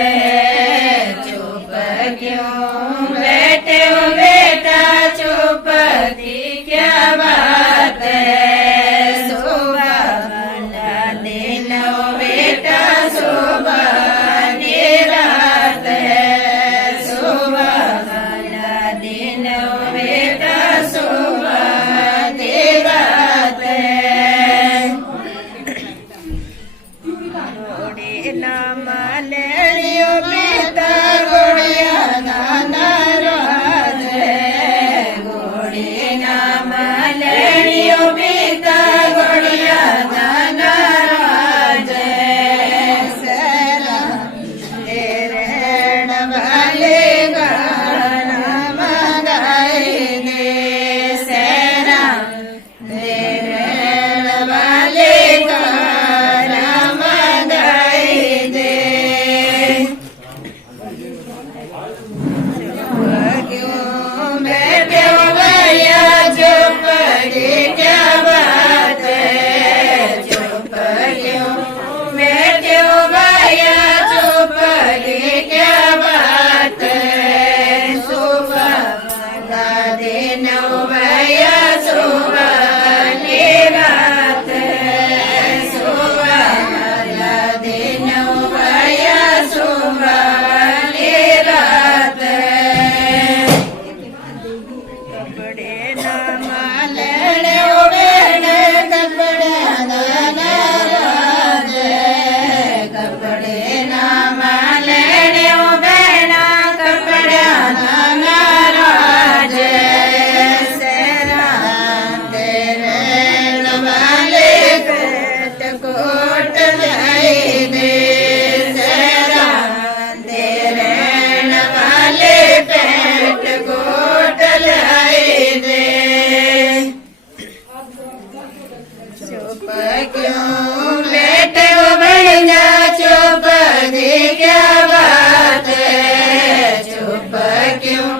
है चुप क्यों बैठे हो बेटा चुप की क्या बात है सुबह दिन हो बेटा सुबह रात है सुबह दिन हो बेटा सुबह रात है घोड़े नाम लेलियो पिता घोड़िया नाना राज है घोड़े नाम लेलियो पिता घोड़िया नाना राज है सरा तेरे वाले गाना मंगाई दे सरा तेरे वाले गाना मंगाई दे क्यों बैठे हो भैया चुप की क्या बात है चुप क्यों बैठे हो भैया चुप की क्या बात है सुबह दिन हो भैया सुबह रात है सुबह दिन हो भैया सुबह रात है कपड़े नाम लेने हो बेटे कपड़े नाराज है कपड़े नाम लेने हो बेटा कपड़े नाराज है सेरा तेरे वाले पेट कोट लाई दे सेरा तेरे वाले पेट कोट लाई दे चुप क्यों बैठे हो भैया चुप की क्या बात है चुप क्यों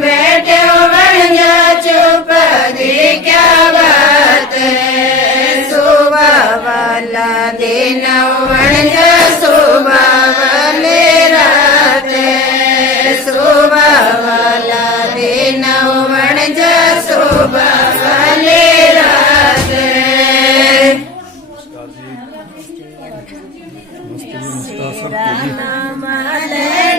बैठे हो भैया चुप की क्या बात है सुबह वाला दिन वणजा सुबह वाली रात है सुबह वाला दिन वणजा सुबह वाली रात है नमस्ते जी, नमस्कार सब को जी।